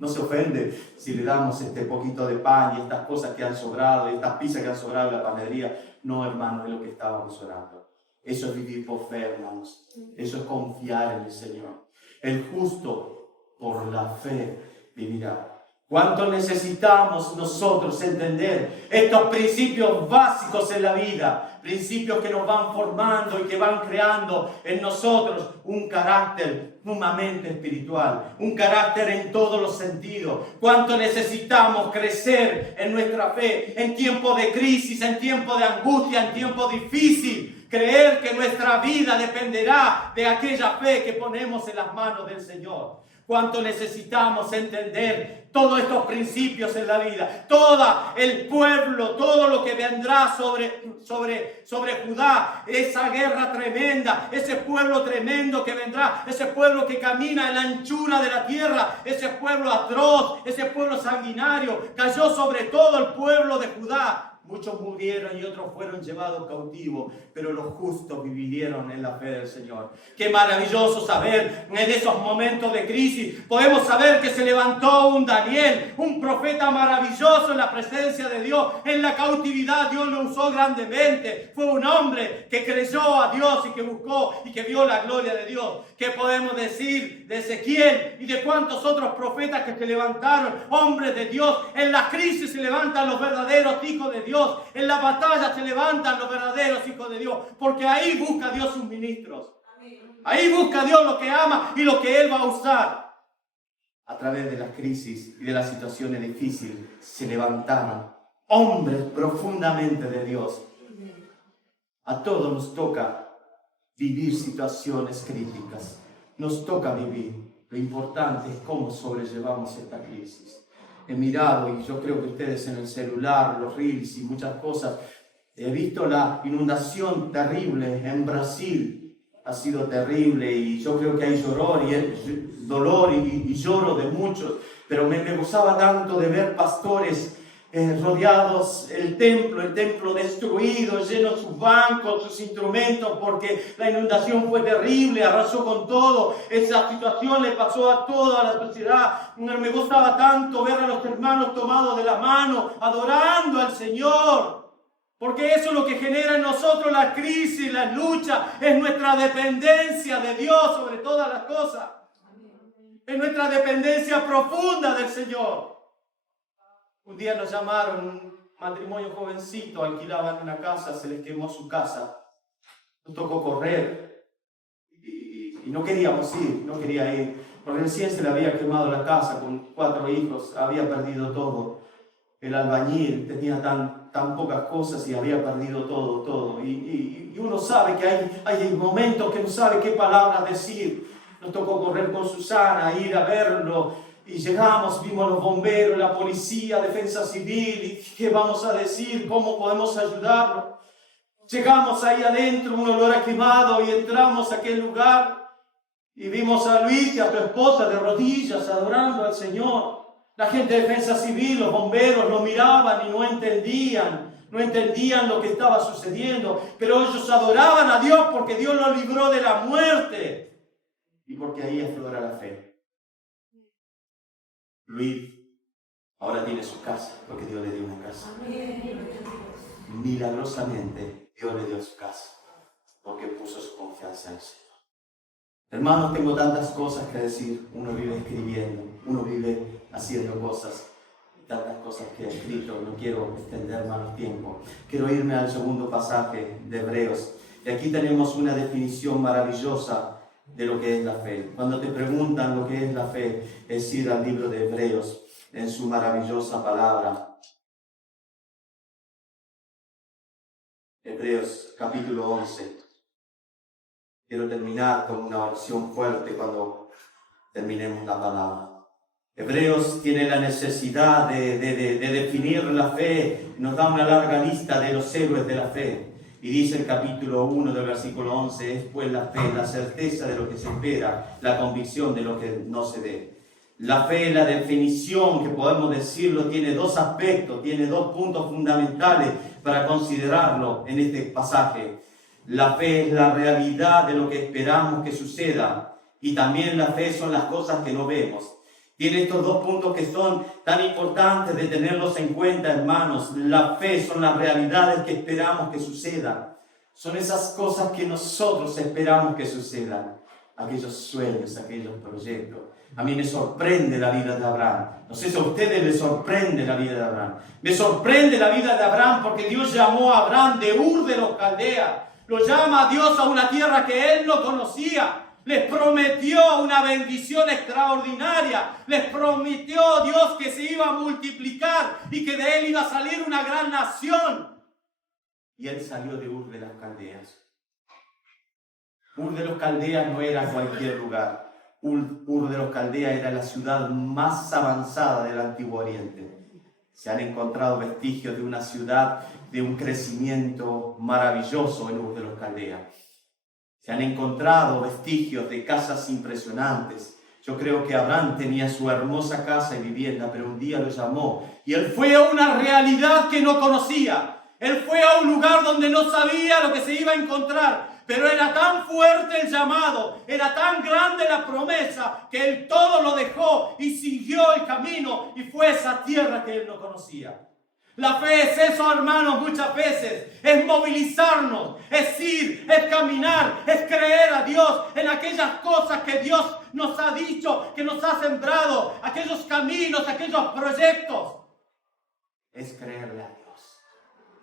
no se ofende si le damos este poquito de pan y estas cosas que han sobrado, y estas pizzas que han sobrado en la panadería. No, hermano, es lo que estábamos orando. Eso es vivir por fe, hermanos. Eso es confiar en el Señor. El justo por la fe vivirá. ¿Cuánto necesitamos nosotros entender estos principios básicos en la vida? Principios que nos van formando y que van creando en nosotros un carácter sumamente espiritual, un carácter en todos los sentidos. ¿Cuánto necesitamos crecer en nuestra fe en tiempos de crisis, en tiempos de angustia, en tiempos difíciles? Creer que nuestra vida dependerá de aquella fe que ponemos en las manos del Señor. Cuánto necesitamos entender todos estos principios en la vida, todo el pueblo, todo lo que vendrá sobre Judá, esa guerra tremenda, ese pueblo tremendo que vendrá, ese pueblo que camina en la anchura de la tierra, ese pueblo atroz, ese pueblo sanguinario, cayó sobre todo el pueblo de Judá. Muchos murieron y otros fueron llevados cautivos, pero los justos vivieron en la fe del Señor. Qué maravilloso saber en esos momentos de crisis. Podemos saber que se levantó un Daniel, un profeta maravilloso en la presencia de Dios. En la cautividad Dios lo usó grandemente. Fue un hombre que creyó a Dios y que buscó y que vio la gloria de Dios. ¿Qué podemos decir de Ezequiel y de cuántos otros profetas que se levantaron? Hombres de Dios. En la crisis se levantan los verdaderos hijos de Dios. En la batalla se levantan los verdaderos hijos de Dios. Porque ahí busca Dios sus ministros. Ahí busca Dios lo que ama y lo que Él va a usar. A través de las crisis y de las situaciones difíciles se levantaron hombres profundamente de Dios. A todos nos toca vivir situaciones críticas. Nos toca vivir. Lo importante es cómo sobrellevamos esta crisis. He mirado, y yo creo que ustedes en el celular, los reels y muchas cosas, he visto la inundación terrible en Brasil. Ha sido terrible y yo creo que hay dolor y lloro de muchos. Pero me gozaba tanto de ver pastores rodeados, el templo destruido, lleno sus bancos, sus instrumentos, porque la inundación fue terrible, arrasó con todo. Esa situación le pasó a toda la sociedad. Me gustaba tanto ver a los hermanos tomados de la mano, adorando al Señor. Porque eso es lo que genera en nosotros la crisis, la lucha, es nuestra dependencia de Dios sobre todas las cosas. Es nuestra dependencia profunda del Señor. Un día nos llamaron, un matrimonio jovencito, alquilaban una casa, se les quemó su casa. Nos tocó correr y no queríamos ir, no quería ir. Porque recién se le había quemado la casa con 4 hijos, había perdido todo. El albañil tenía tan pocas cosas y había perdido todo. Y uno sabe que hay momentos que no sabe qué palabras decir. Nos tocó correr con Susana, ir a verlo. Y llegamos, vimos los bomberos, la policía, defensa civil, y ¿qué vamos a decir? ¿Cómo podemos ayudarlo? Llegamos ahí adentro, un olor a quemado, y entramos a aquel lugar, y vimos a Luis y a su esposa de rodillas, adorando al Señor. La gente de defensa civil, los bomberos, lo miraban y no entendían lo que estaba sucediendo, pero ellos adoraban a Dios porque Dios los libró de la muerte, y porque ahí aflora la fe. Luis ahora tiene su casa, porque Dios le dio una casa. Milagrosamente, Dios le dio su casa, porque puso su confianza en el Señor. Hermanos, tengo tantas cosas que decir. Uno vive escribiendo, uno vive haciendo cosas, tantas cosas que he escrito. No quiero extender más tiempo. Quiero irme al segundo pasaje de Hebreos. Y aquí tenemos una definición maravillosa de lo que es la fe. Cuando te preguntan lo que es la fe, es ir al libro de Hebreos en su maravillosa palabra. Hebreos capítulo 11. Quiero terminar con una oración fuerte cuando terminemos la palabra. Hebreos tiene la necesidad de definir la fe. Nos da una larga lista de los héroes de la fe. Y dice el capítulo 1 del versículo 11, es pues la fe, la certeza de lo que se espera, la convicción de lo que no se ve. La fe, la definición que podemos decirlo, tiene 2 aspectos, tiene 2 puntos fundamentales para considerarlo en este pasaje. La fe es la realidad de lo que esperamos que suceda, y también la fe son las cosas que no vemos. Tiene estos 2 puntos que son tan importantes de tenerlos en cuenta, hermanos. La fe son las realidades que esperamos que sucedan. Son esas cosas que nosotros esperamos que sucedan. Aquellos sueños, aquellos proyectos. A mí me sorprende la vida de Abraham. No sé si a ustedes les sorprende la vida de Abraham. Me sorprende la vida de Abraham porque Dios llamó a Abraham de Ur de los Caldeas. Lo llama a Dios a una tierra que él no conocía. Les prometió una bendición extraordinaria. Les prometió Dios que se iba a multiplicar y que de él iba a salir una gran nación. Y él salió de Ur de las Caldeas. Ur de los Caldeas no era cualquier lugar. Ur de los Caldeas era la ciudad más avanzada del Antiguo Oriente. Se han encontrado vestigios de una ciudad de un crecimiento maravilloso en Ur de los Caldeas. Se han encontrado vestigios de casas impresionantes. Yo creo que Abraham tenía su hermosa casa y vivienda, pero un día lo llamó. Y él fue a una realidad que no conocía. Él fue a un lugar donde no sabía lo que se iba a encontrar. Pero era tan fuerte el llamado, era tan grande la promesa, que él todo lo dejó y siguió el camino y fue a esa tierra que él no conocía. La fe es eso, hermanos, muchas veces. Es movilizarnos, es ir, es caminar, es creer a Dios en aquellas cosas que Dios nos ha dicho, que nos ha sembrado, aquellos caminos, aquellos proyectos. Es creerle a Dios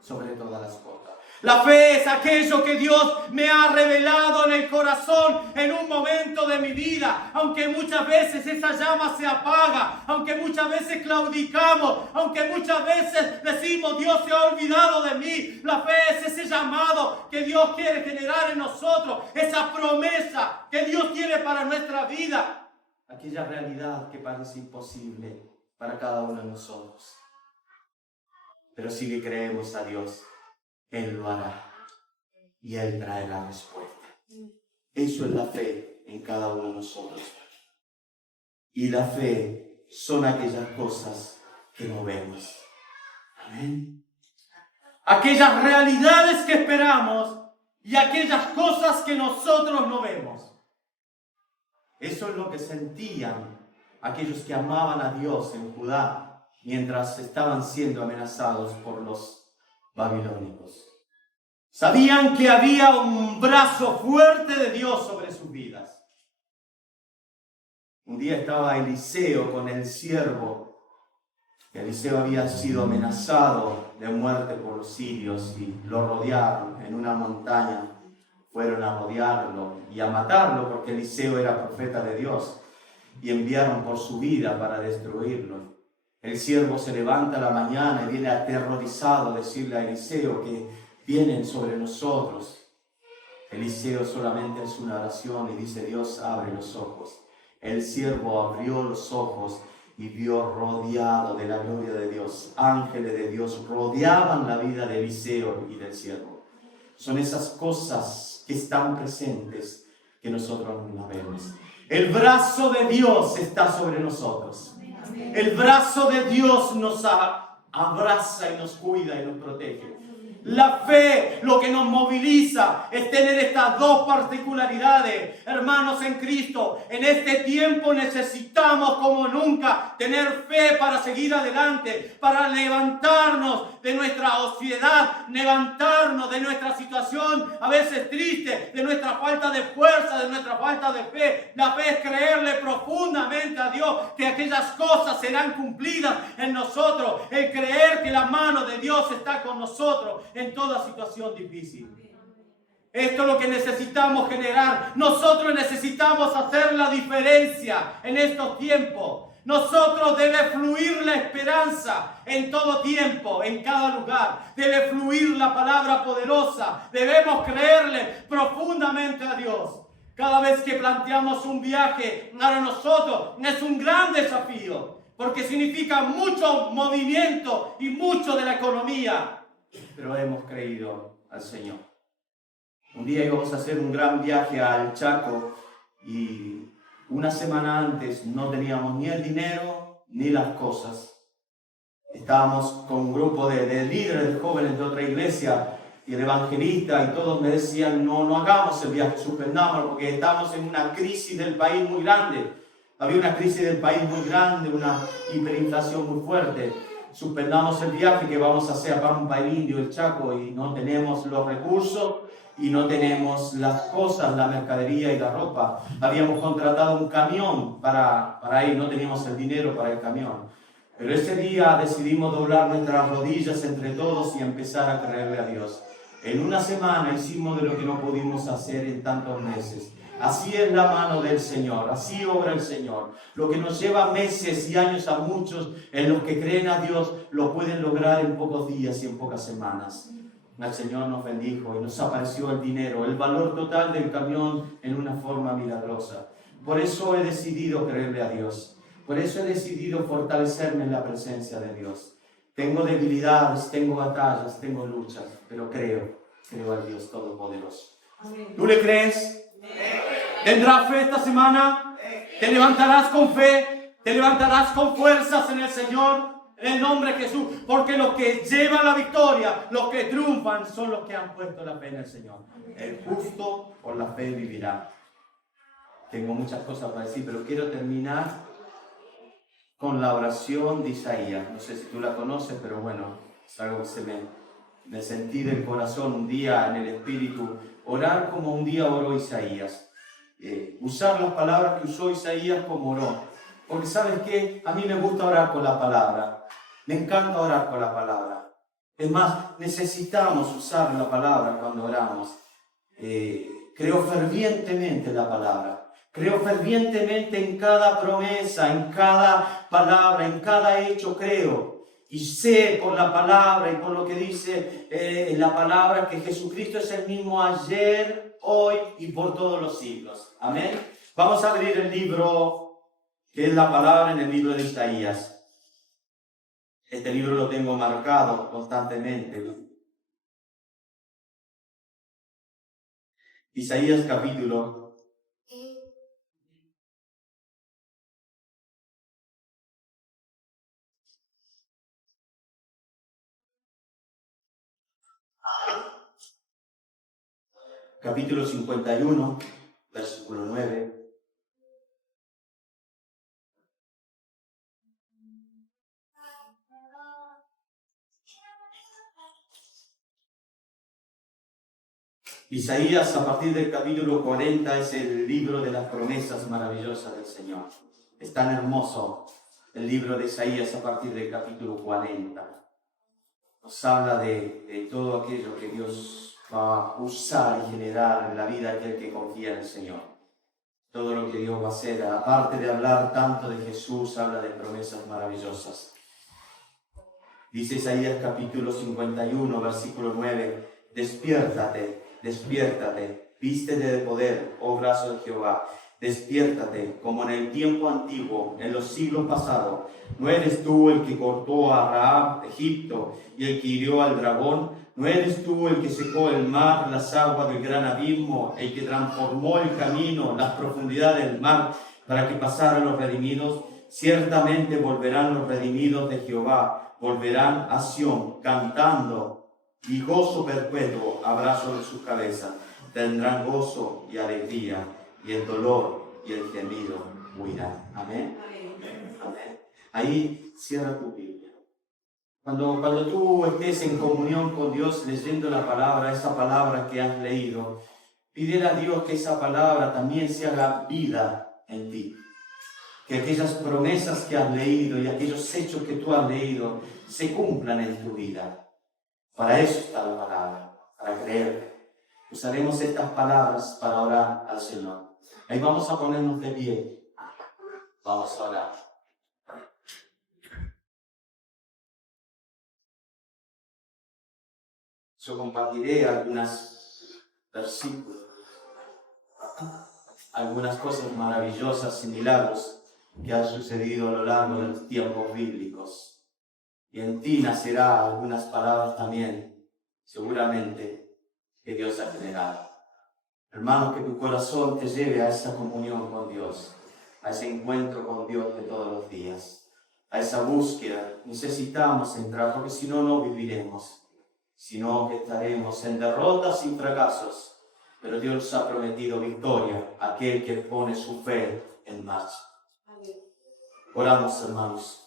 sobre todas las cosas. La fe es aquello que Dios me ha revelado en el corazón en un momento de mi vida. Aunque muchas veces esa llama se apaga, aunque muchas veces claudicamos, aunque muchas veces decimos Dios se ha olvidado de mí. La fe es ese llamado que Dios quiere generar en nosotros, esa promesa que Dios tiene para nuestra vida. Aquella realidad que parece imposible para cada uno de nosotros. Pero si le creemos a Dios, Él lo hará y Él traerá respuesta. Eso es la fe en cada uno de nosotros. Y la fe son aquellas cosas que no vemos. Amén. Aquellas realidades que esperamos y aquellas cosas que nosotros no vemos. Eso es lo que sentían aquellos que amaban a Dios en Judá mientras estaban siendo amenazados por los babilónicos. Sabían que había un brazo fuerte de Dios sobre sus vidas. Un día estaba Eliseo con el siervo. Eliseo había sido amenazado de muerte por los sirios y lo rodearon en una montaña. Fueron a rodearlo y a matarlo porque Eliseo era profeta de Dios y enviaron por su vida para destruirlo. El siervo se levanta a la mañana y viene aterrorizado a decirle a Eliseo que vienen sobre nosotros. Eliseo solamente hace una oración y dice: Dios, abre los ojos. El siervo abrió los ojos y vio rodeado de la gloria de Dios. Ángeles de Dios rodeaban la vida de Eliseo y del siervo. Son esas cosas que están presentes que nosotros no vemos. El brazo de Dios está sobre nosotros. El brazo de Dios nos abraza y nos cuida y nos protege. La fe, lo que nos moviliza es tener estas dos particularidades. Hermanos en Cristo, en este tiempo necesitamos como nunca tener fe para seguir adelante, para levantarnos de nuestra ociosidad, levantarnos de nuestra situación a veces triste, de nuestra falta de fuerza, de nuestra falta de fe. La fe es creerle profundamente a Dios que aquellas cosas serán cumplidas en nosotros. El creer que la mano de Dios está con nosotros en toda situación difícil. Esto es lo que necesitamos generar. Nosotros necesitamos hacer la diferencia en estos tiempos. Nosotros debe fluir la esperanza en todo tiempo, en cada lugar. Debe fluir la palabra poderosa. Debemos creerle profundamente a Dios. Cada vez que planteamos un viaje para nosotros es un gran desafío, porque significa mucho movimiento y mucho de la economía. Pero hemos creído al Señor. Un día íbamos a hacer un gran viaje al Chaco y una semana antes no teníamos ni el dinero ni las cosas. Estábamos con un grupo de líderes, de jóvenes de otra iglesia y el evangelista, y todos me decían: no hagamos el viaje, suspendámoslo, porque estamos en una crisis del país muy grande. Había una crisis del país muy grande, una hiperinflación muy fuerte. Suspendamos el viaje que vamos a hacer a Pampa, el Indio, el Chaco, y no tenemos los recursos y no tenemos las cosas, la mercadería y la ropa. Habíamos contratado un camión para ir, no teníamos el dinero para el camión. Pero ese día decidimos doblar nuestras rodillas entre todos y empezar a creerle a Dios. En una semana hicimos de lo que no pudimos hacer en tantos meses. Así es la mano del Señor, así obra el Señor. Lo que nos lleva meses y años a muchos, en los que creen a Dios, lo pueden lograr en pocos días y en pocas semanas. El Señor nos bendijo y nos apareció el dinero, el valor total del camión en una forma milagrosa. Por eso he decidido creerle a Dios. Por eso he decidido fortalecerme en la presencia de Dios. Tengo debilidades, tengo batallas, tengo luchas, pero creo al Dios Todopoderoso. ¿Tú le crees? ¿Tendrás fe esta semana? ¿Te levantarás con fe? ¿Te levantarás con fuerzas en el Señor? En el nombre de Jesús. Porque los que llevan la victoria, los que triunfan, son los que han puesto la fe en el Señor. El justo por la fe vivirá. Tengo muchas cosas para decir, pero quiero terminar con la oración de Isaías. No sé si tú la conoces, pero bueno, es algo que me sentí del corazón un día en el Espíritu. Orar como un día oró Isaías. Usar las palabras que usó Isaías como oró. Porque ¿sabes qué? A mí me gusta orar con la palabra. Me encanta orar con la palabra. Es más, necesitamos usar la palabra cuando oramos. Creo fervientemente en la palabra. Creo fervientemente en cada promesa, en cada palabra, en cada hecho creo. Y sé por la palabra y por lo que dice la palabra que Jesucristo es el mismo ayer, hoy y por todos los siglos. Amén. Vamos a abrir el libro que es la palabra en el libro de Isaías. Este libro lo tengo marcado constantemente. Isaías capítulo 51, versículo 9. Isaías, a partir del capítulo 40, es el libro de las promesas maravillosas del Señor. Es tan hermoso el libro de Isaías a partir del capítulo 40. Nos habla de todo aquello que Dios va a usar y generar en la vida de aquel que confía en el Señor. Todo lo que Dios va a hacer, aparte de hablar tanto de Jesús, habla de promesas maravillosas. Dice Isaías capítulo 51, versículo 9, despiértate, despiértate, vístete de poder, oh brazo de Jehová, despiértate, como en el tiempo antiguo, en los siglos pasados. ¿No eres tú el que cortó a Rahab, Egipto, y el que hirió al dragón? ¿No eres tú el que secó el mar, las aguas del gran abismo, el que transformó el camino, las profundidades del mar, para que pasaran los redimidos? Ciertamente volverán los redimidos de Jehová, volverán a Sión, cantando, y gozo perpetuo habrá sobre sus cabezas. Tendrán gozo y alegría, y el dolor y el gemido huirán. Amén. Amén. Ahí cierra tu Biblia. Cuando tú estés en comunión con Dios leyendo la palabra, esa palabra que has leído, pídele a Dios que esa palabra también se haga vida en ti. Que aquellas promesas que has leído y aquellos hechos que tú has leído se cumplan en tu vida. Para eso está la palabra, para creer. Usaremos estas palabras para orar al Señor. Ahí vamos a ponernos de pie. Vamos a orar. Yo compartiré algunos versículos, algunas cosas maravillosas y milagros que han sucedido a lo largo de los tiempos bíblicos. Y en ti nacerá algunas palabras también, seguramente, que Dios ha generado. Hermano, que tu corazón te lleve a esa comunión con Dios, a ese encuentro con Dios de todos los días, a esa búsqueda. Necesitamos entrar, porque si no, no viviremos, sino que estaremos en derrotas y fracasos. Pero Dios ha prometido victoria a aquel que pone su fe en marcha. Oramos, hermanos.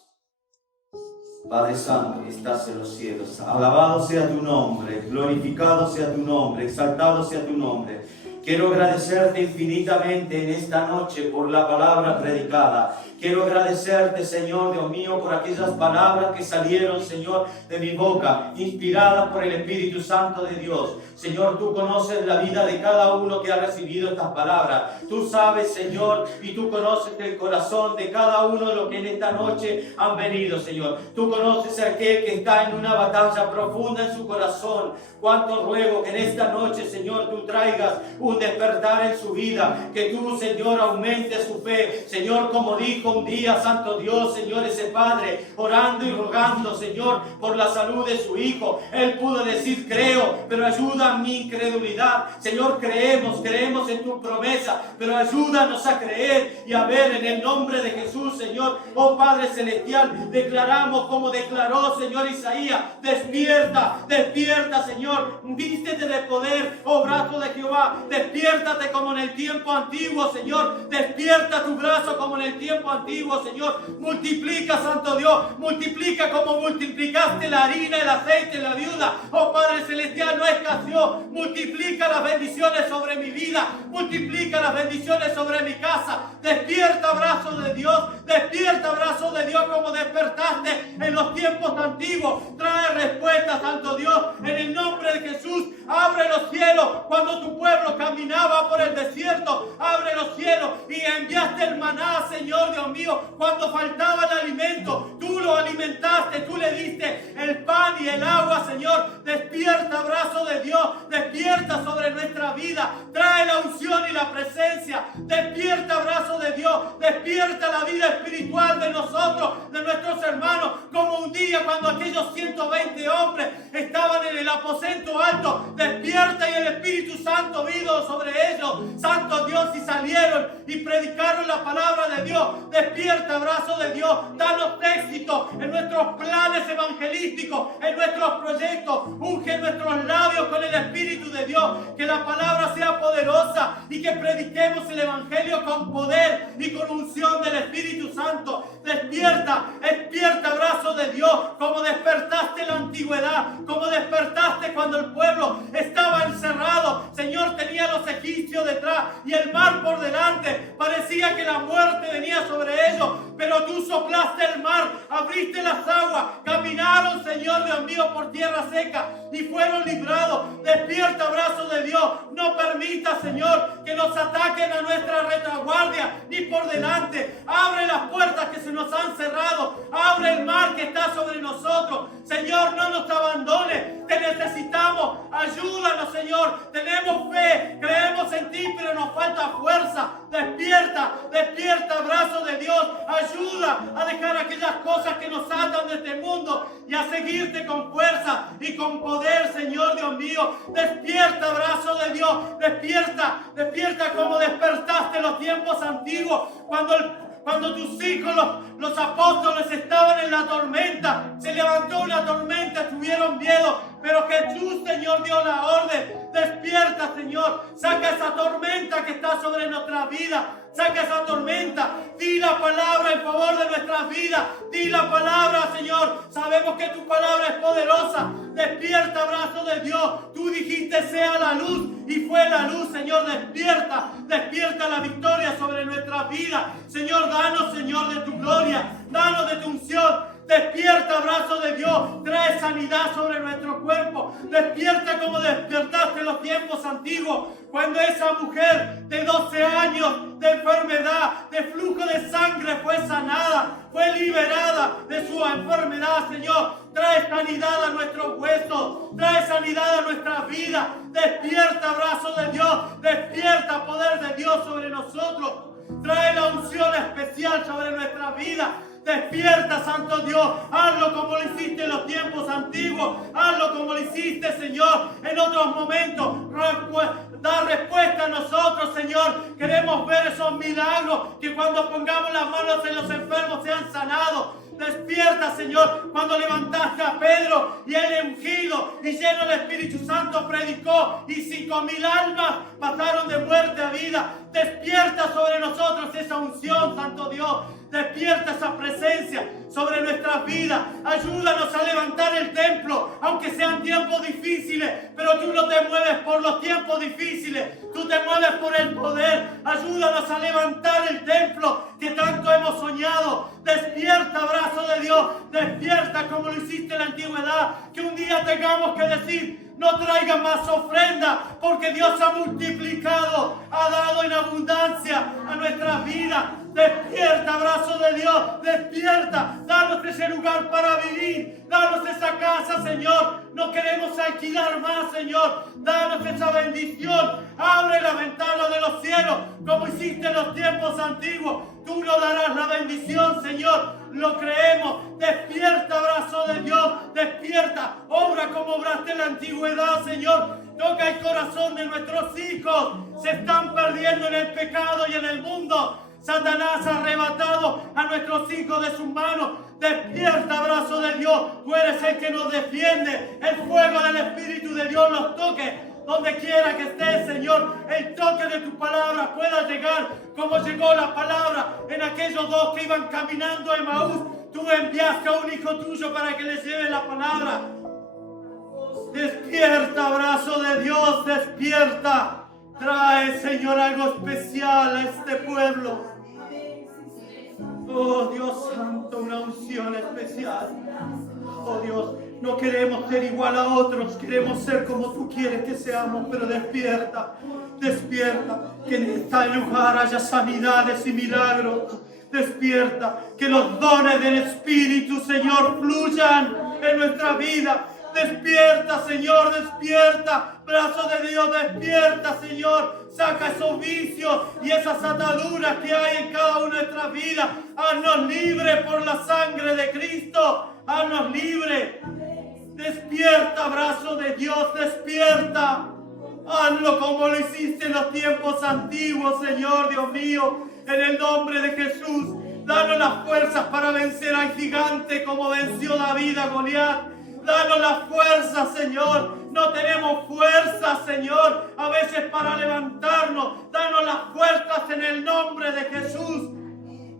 Padre Santo que estás en los cielos, alabado sea tu nombre, glorificado sea tu nombre, exaltado sea tu nombre. Quiero agradecerte infinitamente en esta noche por la palabra predicada. Quiero agradecerte, Señor Dios mío, por aquellas palabras que salieron, Señor, de mi boca, inspiradas por el Espíritu Santo de Dios. Señor, tú conoces la vida de cada uno que ha recibido estas palabras. Tú sabes, Señor, y tú conoces el corazón de cada uno de los que en esta noche han venido, Señor. Tú conoces a aquel que está en una batalla profunda en su corazón. Cuánto ruego que en esta noche, Señor, tú traigas un despertar en su vida, que tú, Señor, aumentes su fe. Señor, como dijo un día, Santo Dios, Señor, ese padre, orando y rogando, Señor, por la salud de su hijo. Él pudo decir, creo, pero ayúdame ayuda mi incredulidad. Señor, creemos en tu promesa, pero ayúdanos a creer y a ver en el nombre de Jesús, Señor. Oh Padre Celestial, declaramos como declaró, Señor Isaías, despierta, despierta, Señor, vístete de poder, oh brazo de Jehová, despiértate como en el tiempo antiguo, Señor, despierta tu brazo como en el tiempo antiguo, Señor, multiplica, Santo Dios, multiplica como multiplicaste la harina, el aceite, la viuda, oh Padre Celestial, no escaseó, multiplica las bendiciones sobre mi vida, multiplica las bendiciones sobre mi casa, despierta, brazo de Dios, despierta, brazo de Dios, como despertaste en los tiempos antiguos, trae respuesta, Santo Dios, en el nombre de Jesús, abre los cielos, cuando tu pueblo caminaba por el desierto, abre los cielos y enviaste el maná, Señor Dios mío, cuando faltaba el alimento, tú lo alimentaste, tú le diste el pan y el agua, Señor, despierta, brazo de Dios, despierta sobre nuestra vida, trae la unción y la presencia, despierta, brazo de Dios, despierta la vida espiritual de nosotros, de nuestros hermanos, como un día cuando aquellos 120 hombres estaban en el aposento alto, despierta y el Espíritu Santo vino sobre ellos, Santo Dios, y salieron y predicaron la palabra de Dios, despierta, brazo de Dios, danos éxito en nuestros planes evangelísticos, en nuestros proyectos, unge nuestros labios con el Espíritu de Dios, que la palabra sea poderosa y que prediquemos el Evangelio con poder y con unción del Espíritu Santo. Despierta, despierta, brazo de Dios, como despertaste en la antigüedad, como despertaste cuando el pueblo estaba encerrado. Señor, tenía los egipcios detrás y el mar por delante. Parecía que la muerte venía sobre ellos, pero tú soplaste el mar, abriste las aguas, caminaron, Señor Dios mío, por tierra seca y fueron librados. Despierta, brazo de Dios, no permita, Señor, que nos ataquen a nuestra retaguardia ni por delante. Abre las puertas que se nos han cerrado, abre el mar que está sobre nosotros. Señor, no nos abandones, te necesitamos, ayúdanos, Señor, tenemos fe, creemos en ti, pero nos falta fuerza. Despierta, despierta, brazo de Dios, ayuda a dejar aquellas cosas que nos atan de este mundo y a seguirte con fuerza y con poder, Señor Dios mío. Despierta, brazo de Dios, despierta, despierta como despertaste en los tiempos antiguos, cuando tus hijos, los apóstoles, estaban en la tormenta, se levantó una tormenta, tuvieron miedo, pero Jesús, Señor, dio la orden. Despierta, Señor, saca esa tormenta que está sobre nuestra vida, saca esa tormenta, di la palabra en favor de nuestras vidas, di la palabra, Señor, sabemos que tu palabra es poderosa. Despierta, brazo de Dios, tú dijiste sea la luz y fue la luz, Señor. Despierta, despierta la victoria sobre nuestras vidas, Señor. Danos, Señor, de tu gloria, danos de tu unción. Despierta, brazo de Dios, trae sanidad sobre nuestro cuerpo. Despierta como despertaste en los tiempos antiguos, cuando esa mujer de 12 años de enfermedad, de flujo de sangre, fue sanada, fue liberada de su enfermedad, Señor. Trae sanidad a nuestros huesos, trae sanidad a nuestras vidas. Despierta, brazo de Dios, despierta, poder de Dios sobre nosotros. Trae la unción especial sobre nuestras vidas. Despierta, Santo Dios, hazlo como lo hiciste en los tiempos antiguos, hazlo como lo hiciste, Señor, en otros momentos. Da respuesta a nosotros, Señor. Queremos ver esos milagros, que cuando pongamos las manos en los enfermos sean sanados. Despierta, Señor, cuando levantaste a Pedro y el ungido y lleno del Espíritu Santo predicó y 5,000 almas pasaron de muerte a vida. Despierta sobre nosotros esa unción, Santo Dios. Despierta esa presencia sobre nuestras vidas. Ayúdanos a levantar el templo, aunque sean tiempos difíciles, pero tú no te mueves por los tiempos difíciles, tú te mueves por el poder. Ayúdanos a levantar el templo que tanto hemos soñado. Despierta, brazo de Dios, despierta como lo hiciste en la antigüedad, que un día tengamos que decir: no traigan más ofrenda, porque Dios ha multiplicado, ha dado en abundancia a nuestras vidas. Despierta, brazo de Dios, despierta, danos ese lugar para vivir, danos esa casa, Señor. No queremos alquilar más, Señor. Danos esa bendición. Abre la ventana de los cielos, como hiciste en los tiempos antiguos. Tú nos darás la bendición, Señor. Lo creemos. Despierta, brazo de Dios, despierta. Obra como obraste en la antigüedad, Señor. Toca el corazón de nuestros hijos. Se están perdiendo en el pecado y en el mundo. Satanás ha arrebatado a nuestros hijos de sus manos. Despierta, brazo de Dios. Tú eres el que nos defiende. El fuego del Espíritu de Dios los toque. Donde quiera que estés, Señor, el toque de tu palabra pueda llegar como llegó la palabra en aquellos dos que iban caminando a Emaús. Tú enviaste a un hijo tuyo para que les lleve la palabra. Despierta, brazo de Dios, despierta. Trae, Señor, algo especial a este pueblo. Oh, Dios santo, una unción especial. Oh, Dios, no queremos ser igual a otros, queremos ser como tú quieres que seamos, pero despierta, despierta, que en este lugar haya sanidades y milagros. Despierta, que los dones del Espíritu, Señor, fluyan en nuestra vida. Despierta, Señor, despierta. Brazo de Dios, despierta, Señor. Saca esos vicios y esas ataduras que hay en cada una de nuestras vidas. Haznos libres por la sangre de Cristo. Haznos libres. Despierta, brazo de Dios, despierta. Hazlo como lo hiciste en los tiempos antiguos, Señor, Dios mío. En el nombre de Jesús, danos las fuerzas para vencer al gigante como venció David a Goliat. Danos las fuerzas, Señor. No tenemos fuerzas, Señor, a veces para levantarnos. Danos las fuerzas en el nombre de Jesús.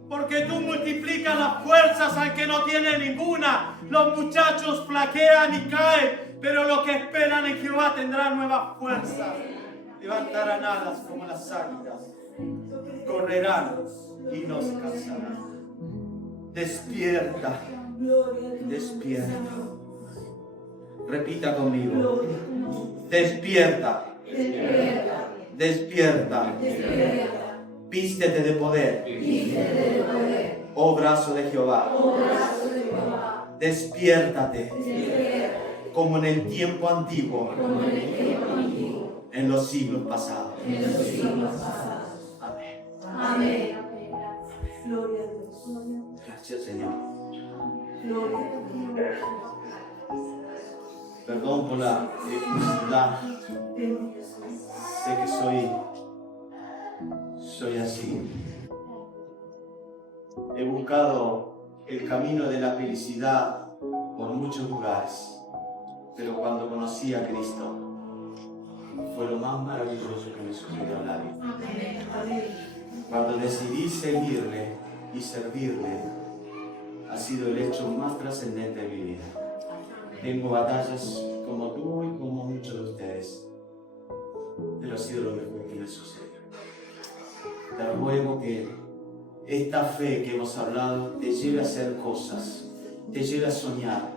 Porque tú multiplicas las fuerzas al que no tiene ninguna. Los muchachos flaquean y caen, pero los que esperan en Jehová tendrán nuevas fuerzas. Levantarán alas como las águilas. Correrán y no se cansarán. Despierta, despierta. Repita conmigo. Despierta, despierta. Vístete de poder. Oh brazo de Jehová. Despiértate. Como en el tiempo antiguo. En los siglos pasados. Amén. Gloria a Dios. Gracias, Señor. Gloria a Dios. Perdón por la dificultad. Sé que soy así. He buscado el camino de la felicidad por muchos lugares, pero cuando conocí a Cristo fue lo más maravilloso que me sucedió en la vida. Cuando decidí seguirle y servirle, ha sido el hecho más trascendente de mi vida. Tengo batallas como tú y como muchos de ustedes, pero ha sido lo mejor que me sucedió. Te ruego que esta fe que hemos hablado te lleve a hacer cosas, te lleve a soñar.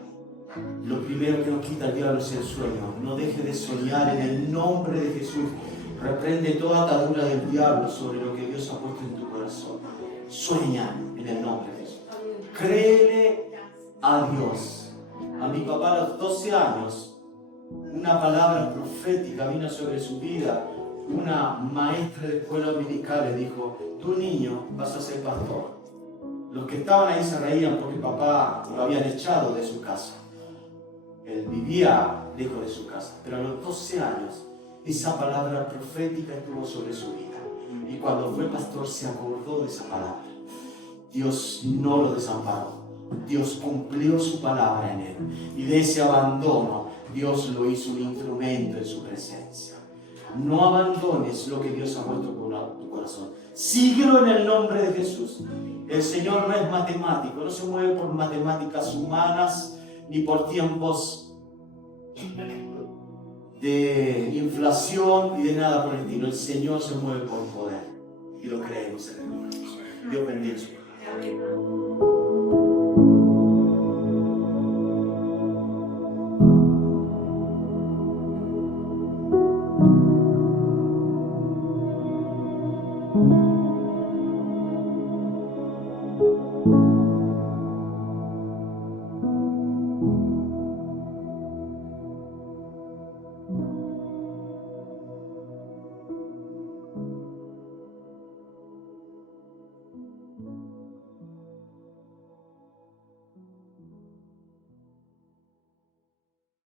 Lo primero que nos quita el diablo es el sueño. No dejes de soñar en el nombre de Jesús. Reprende toda atadura del diablo sobre lo que Dios ha puesto en tu corazón. Sueña en el nombre de Jesús. Créele a Dios. A mi papá a los 12 años, una palabra profética vino sobre su vida. Una maestra de escuela dominical le dijo: tu niño vas a ser pastor. Los que estaban ahí se reían porque papá lo habían echado de su casa. Él vivía lejos de su casa, pero a los 12 años esa palabra profética estuvo sobre su vida. Y cuando fue pastor se acordó de esa palabra. Dios no lo desamparó. Dios cumplió su palabra en él. Y de ese abandono Dios lo hizo un instrumento en su presencia. No abandones lo que Dios ha puesto en tu corazón. Síguelo en el nombre de Jesús. El Señor no es matemático, no se mueve por matemáticas humanas ni por tiempos de inflación y de nada por el estilo. El Señor se mueve por poder y lo creemos en el nombre de Jesús. Dios bendiga su palabra.